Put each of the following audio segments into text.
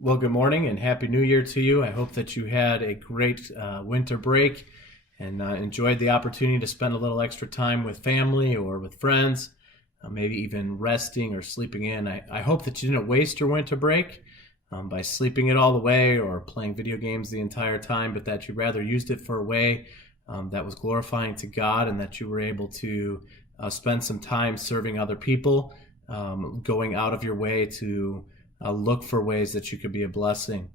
Well, good morning and Happy New Year to you. I hope that you had a great winter break and enjoyed the opportunity to spend a little extra time with family or with friends, maybe even resting or sleeping in. I hope that you didn't waste your winter break by sleeping it all away or playing video games the entire time, but that you rather used it for a way that was glorifying to God, and that you were able to spend some time serving other people, going out of your way to look for ways that you could be a blessing.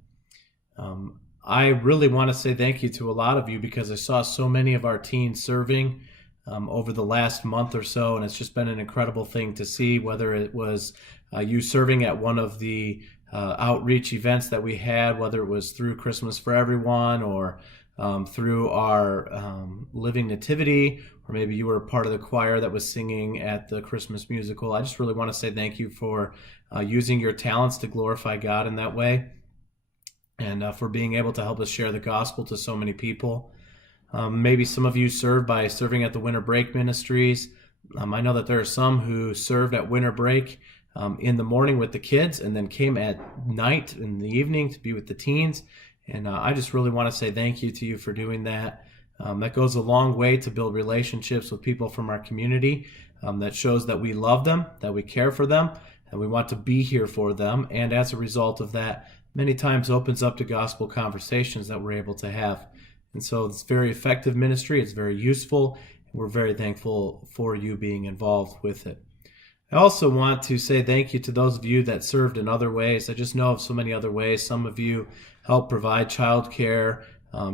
I really want to say thank you to a lot of you because I saw so many of our teens serving over the last month or so, and it's just been an incredible thing to see, whether it was you serving at one of the outreach events that we had, whether it was through Christmas for Everyone or through our Living Nativity, or maybe you were part of the choir that was singing at the Christmas musical. I just really want to say thank you for using your talents to glorify God in that way, and for being able to help us share the gospel to so many people. Maybe some of you served by serving at the Winter Break Ministries. I know that there are some who served at winter break in the morning with the kids and then came at night in the evening to be with the teens. And I just really want to say thank you to you for doing that. That goes a long way to build relationships with people from our community. That shows that we love them, that we care for them, and we want to be here for them. And as a result of that, many times opens up to gospel conversations that we're able to have. And so it's very effective ministry. It's very useful. And we're very thankful for you being involved with it. I also want to say thank you to those of you that served in other ways. I just know of so many other ways. Some of you helped provide childcare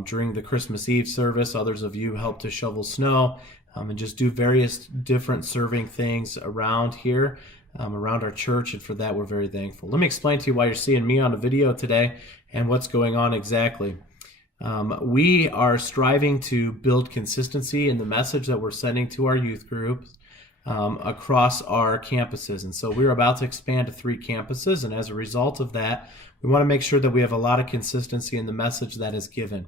during the Christmas Eve service. Others of you helped to shovel snow and just do various different serving things around here, around our church. And for that, we're very thankful. Let me explain to you why you're seeing me on a video today and what's going on exactly. We are striving to build consistency in the message that we're sending to our youth groups across our campuses. And so we're about to expand to 3 campuses. And as a result of that, we want to make sure that we have a lot of consistency in the message that is given.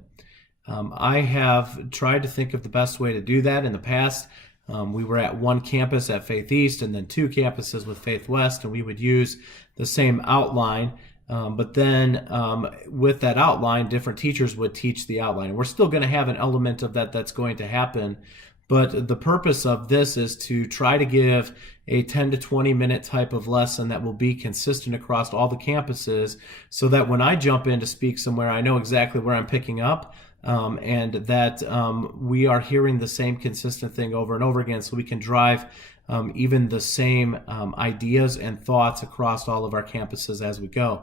I have tried to think of the best way to do that. In the past, we were at 1 campus at Faith East and then 2 campuses with Faith West, and we would use the same outline. But then with that outline, different teachers would teach the outline. And we're still going to have an element of that that's going to happen. But the purpose of this is to try to give a 10 to 20 minute type of lesson that will be consistent across all the campuses, so that when I jump in to speak somewhere, I know exactly where I'm picking up, and that we are hearing the same consistent thing over and over again, so we can drive even the same ideas and thoughts across all of our campuses as we go.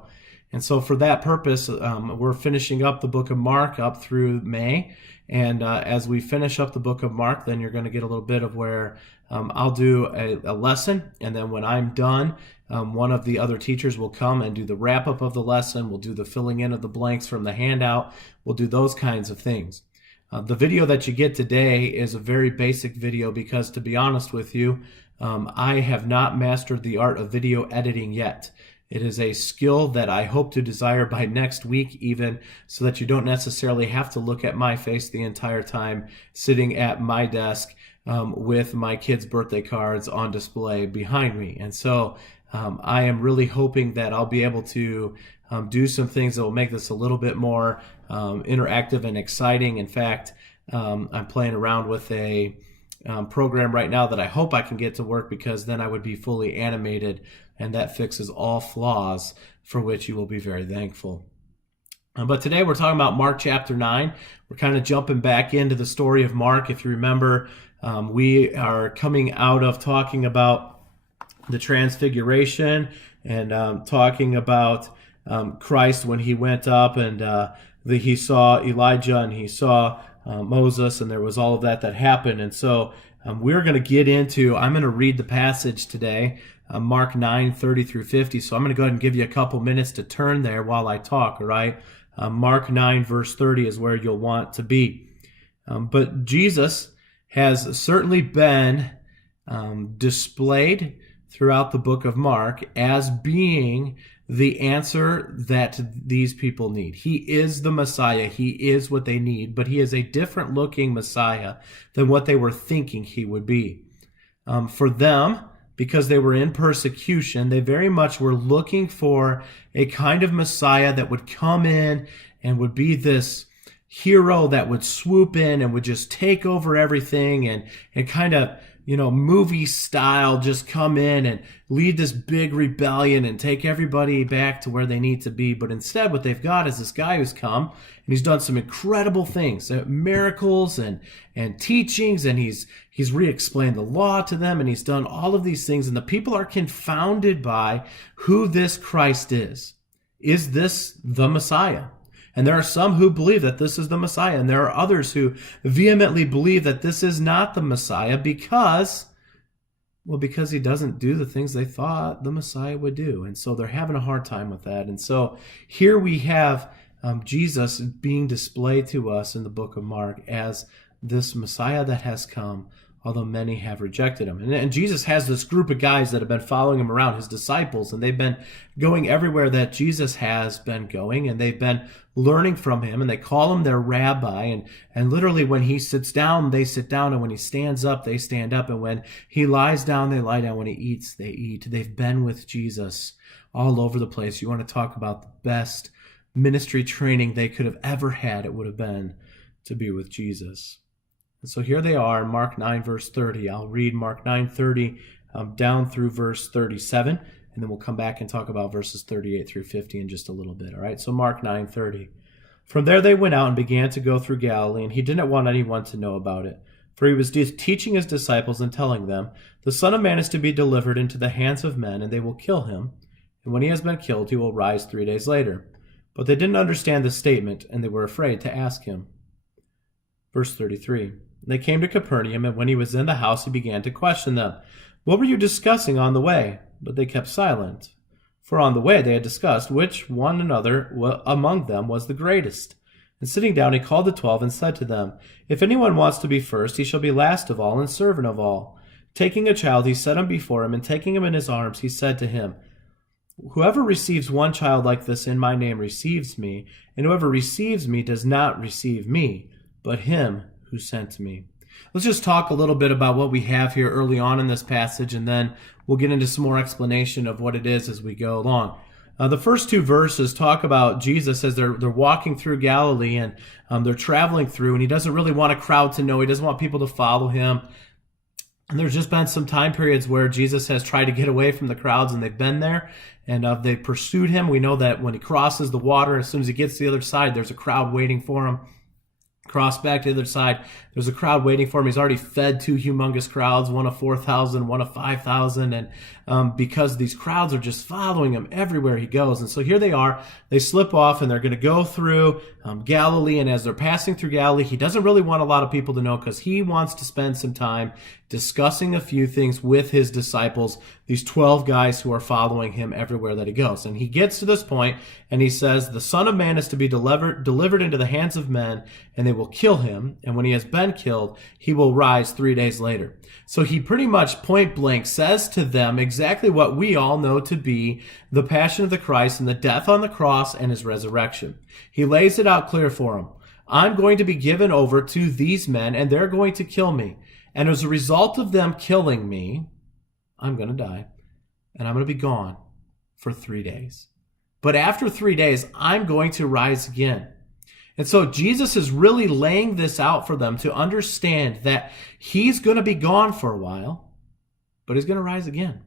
And so for that purpose, we're finishing up the book of Mark up through May. And as we finish up the book of Mark, then you're going to get a little bit of where I'll do a lesson. And then when I'm done, one of the other teachers will come and do the wrap up of the lesson. We'll do the filling in of the blanks from the handout. We'll do those kinds of things. The video that you get today is a very basic video because, to be honest with you, I have not mastered the art of video editing yet. It is a skill that I hope to desire by next week even, so that you don't necessarily have to look at my face the entire time sitting at my desk with my kids' birthday cards on display behind me. And so I am really hoping that I'll be able to do some things that will make this a little bit more interactive and exciting. In fact, I'm playing around with a program right now that I hope I can get to work, because then I would be fully animated, and that fixes all flaws, for which you will be very thankful. But today we're talking about Mark chapter 9. We're kind of jumping back into the story of Mark. If you remember, we are coming out of talking about the transfiguration and talking about Christ when he went up, and he saw Elijah and he saw Moses, and there was all of that happened. And so we're going to get into, I'm going to read the passage today, Mark 9:30 through 50. So I'm going to go ahead and give you a couple minutes to turn there while I talk, all right? Mark 9 verse 30 is where you'll want to be. But Jesus has certainly been displayed throughout the book of Mark as being the answer that these people need. He is the Messiah. He is what they need, but he is a different looking Messiah than what they were thinking he would be. For them, because they were in persecution. They very much were looking for a kind of Messiah that would come in and would be this hero that would swoop in and would just take over everything and kind of, movie style, just come in and lead this big rebellion and take everybody back to where they need to be. But instead, what they've got is this guy who's come and he's done some incredible things, miracles and teachings, and he's re-explained the law to them, and he's done all of these things. And the people are confounded by who this Christ is. Is this the Messiah? And there are some who believe that this is the Messiah, and there are others who vehemently believe that this is not the Messiah because he doesn't do the things they thought the Messiah would do. And so they're having a hard time with that. And so here we have Jesus being displayed to us in the book of Mark as this Messiah that has come, although many have rejected him. And Jesus has this group of guys that have been following him around, his disciples, and they've been going everywhere that Jesus has been going, and they've been learning from him, and they call him their rabbi, and literally when he sits down, they sit down, and when he stands up, they stand up, and when he lies down, they lie down, when he eats, they eat. They've been with Jesus all over the place. You want to talk about the best ministry training they could have ever had, it would have been to be with Jesus. And so here they are in Mark 9, verse 30. I'll read Mark 9:30 down through verse 37, and then we'll come back and talk about verses 38 through 50 in just a little bit. All right, so Mark 9:30. From there they went out and began to go through Galilee, and he didn't want anyone to know about it. For he was teaching his disciples and telling them, "The Son of Man is to be delivered into the hands of men, and they will kill him. And when he has been killed, he will rise 3 days later." But they didn't understand the statement, and they were afraid to ask him. Verse 33. They came to Capernaum, and when he was in the house, he began to question them. "What were you discussing on the way?" But they kept silent. For on the way they had discussed which one another among them was the greatest. And sitting down, he called the 12 and said to them, "If anyone wants to be first, he shall be last of all and servant of all." Taking a child, he set him before him, and taking him in his arms, he said to him, "Whoever receives one child like this in my name receives me, and whoever receives me does not receive me, but him who sent me." Let's just talk a little bit about what we have here early on in this passage, and then we'll get into some more explanation of what it is as we go along. The first two verses talk about Jesus as they're walking through Galilee, and they're traveling through, and he doesn't really want a crowd to know. He doesn't want people to follow him. And there's just been some time periods where Jesus has tried to get away from the crowds, and they've been there, and they've pursued him. We know that when he crosses the water, as soon as he gets to the other side, there's a crowd waiting for him. Cross back to the other side, there's a crowd waiting for him. He's already fed two humongous crowds, one of 4,000, one of 5,000, and because these crowds are just following him everywhere he goes. And so here they are, they slip off, and they're going to go through Galilee, and as they're passing through Galilee, he doesn't really want a lot of people to know because he wants to spend some time discussing a few things with his disciples, these 12 guys who are following him everywhere that he goes. And he gets to this point, and he says, "The Son of Man is to be delivered into the hands of men, and they will kill him, and when he has been killed, he will rise 3 days later." So he pretty much point blank says to them exactly what we all know to be the passion of the Christ and the death on the cross and his resurrection. He lays it out clear for them. I'm going to be given over to these men, and they're going to kill me. And as a result of them killing me, I'm going to die, and I'm going to be gone for 3 days. But after 3 days, I'm going to rise again. And so Jesus is really laying this out for them to understand that he's going to be gone for a while, but he's going to rise again.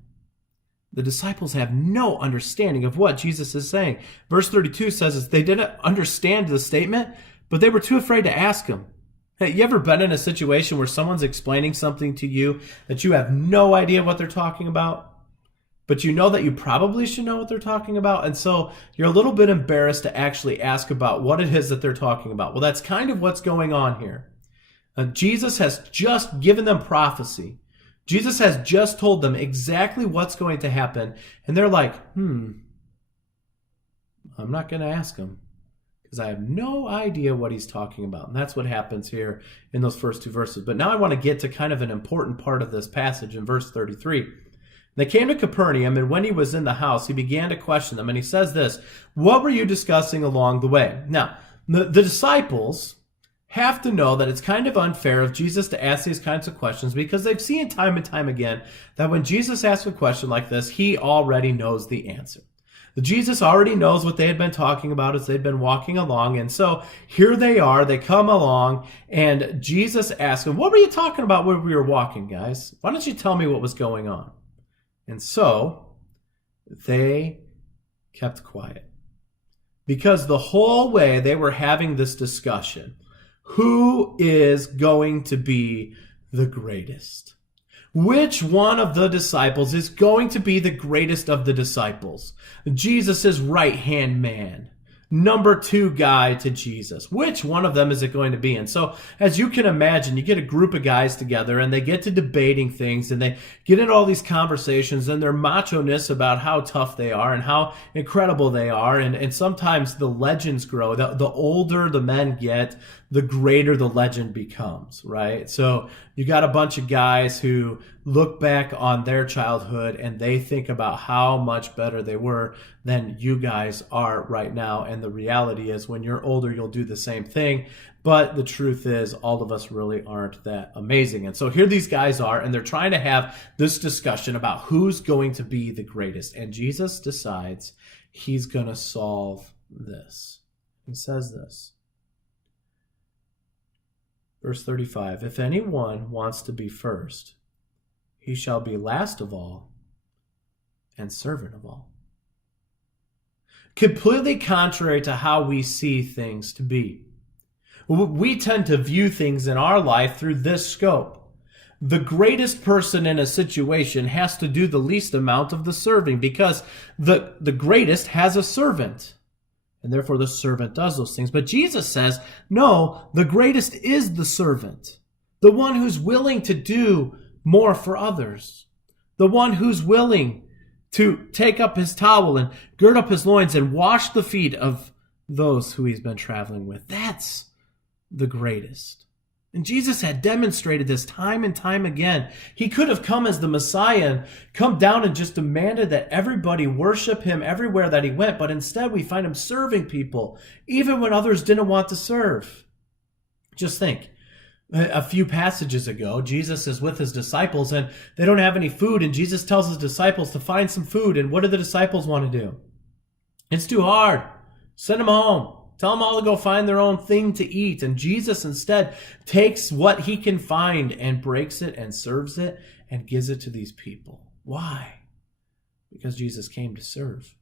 The disciples have no understanding of what Jesus is saying. Verse 32 says they didn't understand the statement, but they were too afraid to ask him. Hey, you ever been in a situation where someone's explaining something to you that you have no idea what they're talking about, but you know that you probably should know what they're talking about, and so you're a little bit embarrassed to actually ask about what it is that they're talking about? Well, that's kind of what's going on here. Jesus has just given them prophecy. Jesus has just told them exactly what's going to happen, and they're like, I'm not going to ask him, because I have no idea what he's talking about. And that's what happens here in those first two verses. But now I want to get to kind of an important part of this passage in verse 33. They came to Capernaum, and when he was in the house, he began to question them. And he says this, "What were you discussing along the way?" Now, the disciples have to know that it's kind of unfair of Jesus to ask these kinds of questions, because they've seen time and time again that when Jesus asks a question like this, he already knows the answer. Jesus already knows what they had been talking about as they'd been walking along. And so here they are, they come along, and Jesus asks them, what were you talking about when we were walking, guys? Why don't you tell me what was going on? And so they kept quiet, because the whole way they were having this discussion, who is going to be the greatest? Which one of the disciples is going to be the greatest of the disciples? Jesus' right-hand man, number 2 guy to Jesus. Which one of them is it going to be? And so, as you can imagine, you get a group of guys together and they get to debating things and they get into all these conversations and their macho-ness about how tough they are and how incredible they are. And sometimes the legends grow. The older the men get, the greater the legend becomes, right? So you got a bunch of guys who look back on their childhood and they think about how much better they were than you guys are right now. And the reality is, when you're older, you'll do the same thing. But the truth is, all of us really aren't that amazing. And so here these guys are, and they're trying to have this discussion about who's going to be the greatest. And Jesus decides he's going to solve this. He says this. Verse 35, if anyone wants to be first, he shall be last of all and servant of all. Completely contrary to how we see things to be. We tend to view things in our life through this scope. The greatest person in a situation has to do the least amount of the serving, because the greatest has a servant. And therefore the servant does those things. But Jesus says, no, the greatest is the servant. The one who's willing to do more for others. The one who's willing to take up his towel and gird up his loins and wash the feet of those who he's been traveling with. That's the greatest. And Jesus had demonstrated this time and time again. He could have come as the Messiah and come down and just demanded that everybody worship him everywhere that he went. But instead we find him serving people, even when others didn't want to serve. Just think, a few passages ago, Jesus is with his disciples and they don't have any food. And Jesus tells his disciples to find some food. And what do the disciples want to do? It's too hard. Send them home. Tell them all to go find their own thing to eat. And Jesus instead takes what he can find and breaks it and serves it and gives it to these people. Why? Because Jesus came to serve.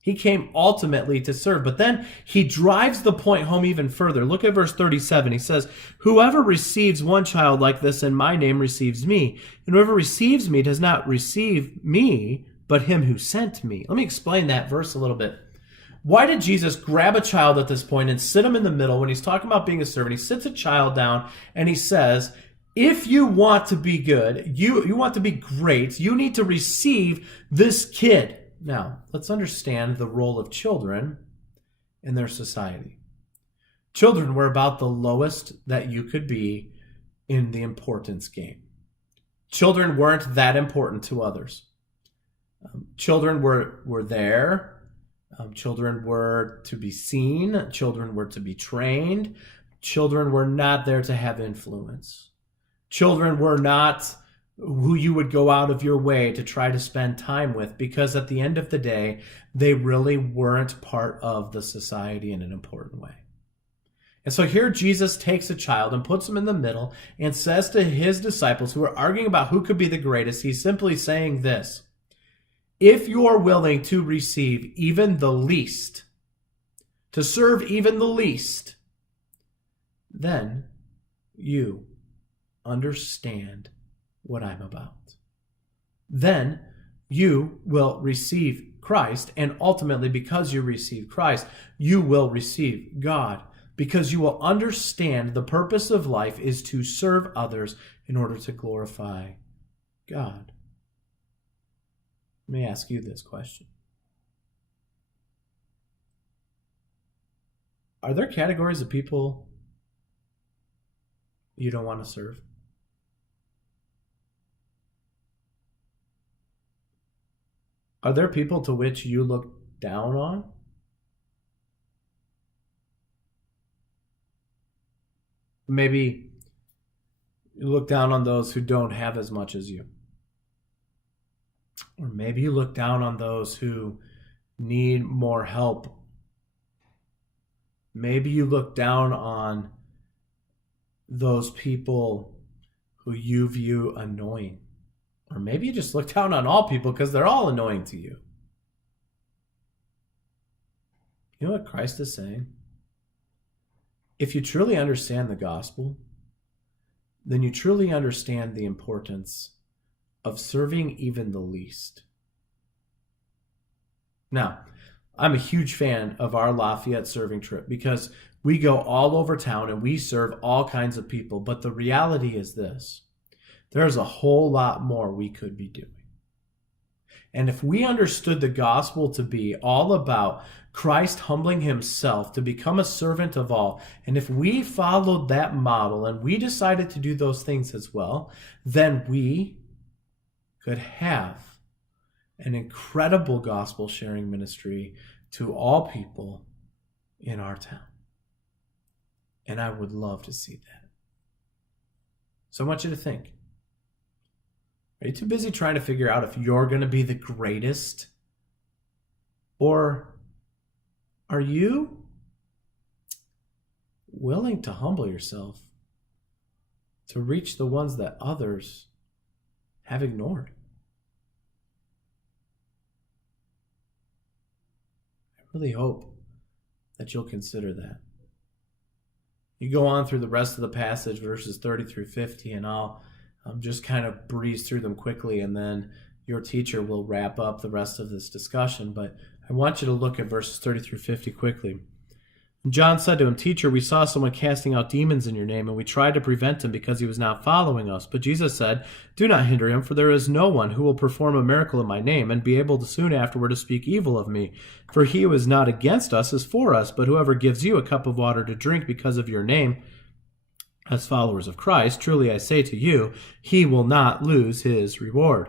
He came ultimately to serve. But then he drives the point home even further. Look at verse 37. He says, whoever receives one child like this in my name receives me. And whoever receives me does not receive me, but him who sent me. Let me explain that verse a little bit. Why did Jesus grab a child at this point and sit him in the middle when he's talking about being a servant? He sits a child down and he says, if you want to be good, you want to be great, you need to receive this kid. Now, let's understand the role of children in their society. Children were about the lowest that you could be in the importance game. Children weren't that important to others. Children were there. Children were to be seen. Children were to be trained. Children were not there to have influence. Children were not who you would go out of your way to try to spend time with, because at the end of the day, they really weren't part of the society in an important way. And so here Jesus takes a child and puts him in the middle and says to his disciples who are arguing about who could be the greatest, he's simply saying this: if you're willing to receive even the least, to serve even the least, then you understand what I'm about. Then you will receive Christ, and ultimately, because you receive Christ, you will receive God, because you will understand the purpose of life is to serve others in order to glorify God. Let me ask you this question. Are there categories of people you don't want to serve? Are there people to which you look down on? Maybe you look down on those who don't have as much as you. Or maybe you look down on those who need more help. Maybe you look down on those people who you view annoying. Or maybe you just look down on all people because they're all annoying to you. You know what Christ is saying? If you truly understand the gospel, then you truly understand the importance of serving even the least. Now, I'm a huge fan of our Lafayette serving trip because we go all over town and we serve all kinds of people. But the reality is this: there's a whole lot more we could be doing. And if we understood the gospel to be all about Christ humbling himself to become a servant of all, and if we followed that model and we decided to do those things as well, then we could have an incredible gospel sharing ministry to all people in our town. And I would love to see that. So I want you to think. Are you too busy trying to figure out if you're going to be the greatest? Or are you willing to humble yourself to reach the ones that others have ignored? I really hope that you'll consider that. You go on through the rest of the passage, verses 30 through 50, and I'll just kind of breeze through them quickly, and then your teacher will wrap up the rest of this discussion. But I want you to look at verses 30 through 50 quickly. John said to him, "Teacher, we saw someone casting out demons in your name, and we tried to prevent him because he was not following us." But Jesus said, "Do not hinder him, for there is no one who will perform a miracle in my name and be able to soon afterward to speak evil of me. For he who is not against us is for us, but whoever gives you a cup of water to drink because of your name, as followers of Christ, truly I say to you, he will not lose his reward."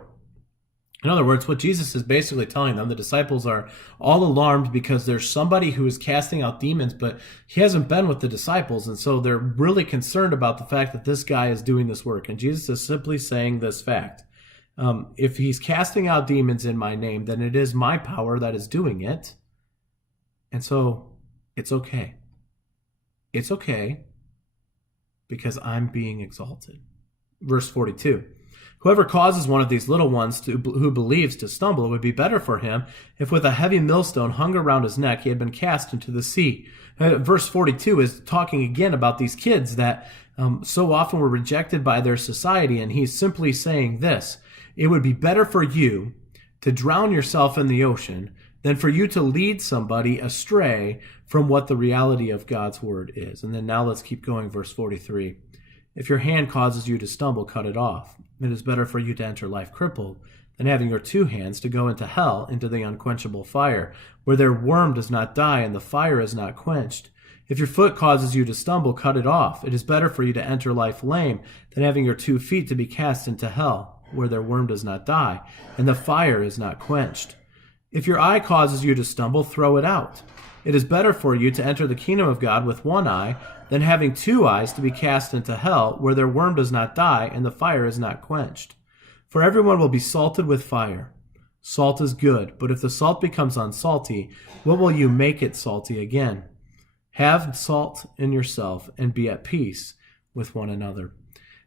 In other words, what Jesus is basically telling them, the disciples are all alarmed because there's somebody who is casting out demons, but he hasn't been with the disciples. And so they're really concerned about the fact that this guy is doing this work. And Jesus is simply saying this fact. If he's casting out demons in my name, then it is my power that is doing it. And so it's okay. It's okay because I'm being exalted. Verse 42. Whoever causes one of these little ones who believes to stumble, it would be better for him if with a heavy millstone hung around his neck he had been cast into the sea. Verse 42 is talking again about these kids that so often were rejected by their society, and he's simply saying this: it would be better for you to drown yourself in the ocean than for you to lead somebody astray from what the reality of God's word is. And then now let's keep going, verse 43. If your hand causes you to stumble, cut it off. It is better for you to enter life crippled than having your two hands to go into hell, into the unquenchable fire, where their worm does not die and the fire is not quenched. If your foot causes you to stumble, cut it off. It is better for you to enter life lame than having your 2 feet to be cast into hell, where their worm does not die and the fire is not quenched. If your eye causes you to stumble, throw it out. It is better for you to enter the kingdom of God with 1 eye than having 2 eyes to be cast into hell, where their worm does not die and the fire is not quenched. For everyone will be salted with fire. Salt is good, but if the salt becomes unsalty, what will you make it salty again? Have salt in yourself and be at peace with one another.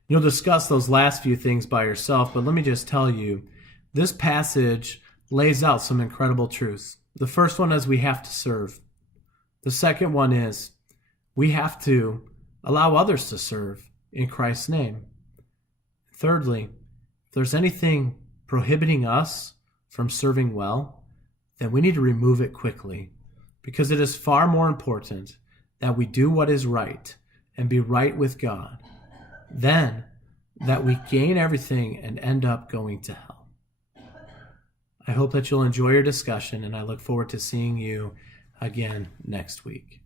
You'll discuss those last few things by yourself, but let me just tell you, this passage lays out some incredible truths. The first one is we have to serve. The second one is we have to allow others to serve in Christ's name. Thirdly, if there's anything prohibiting us from serving well, then we need to remove it quickly, because it is far more important that we do what is right and be right with God than that we gain everything and end up going to hell. I hope that you'll enjoy your discussion, and I look forward to seeing you again next week.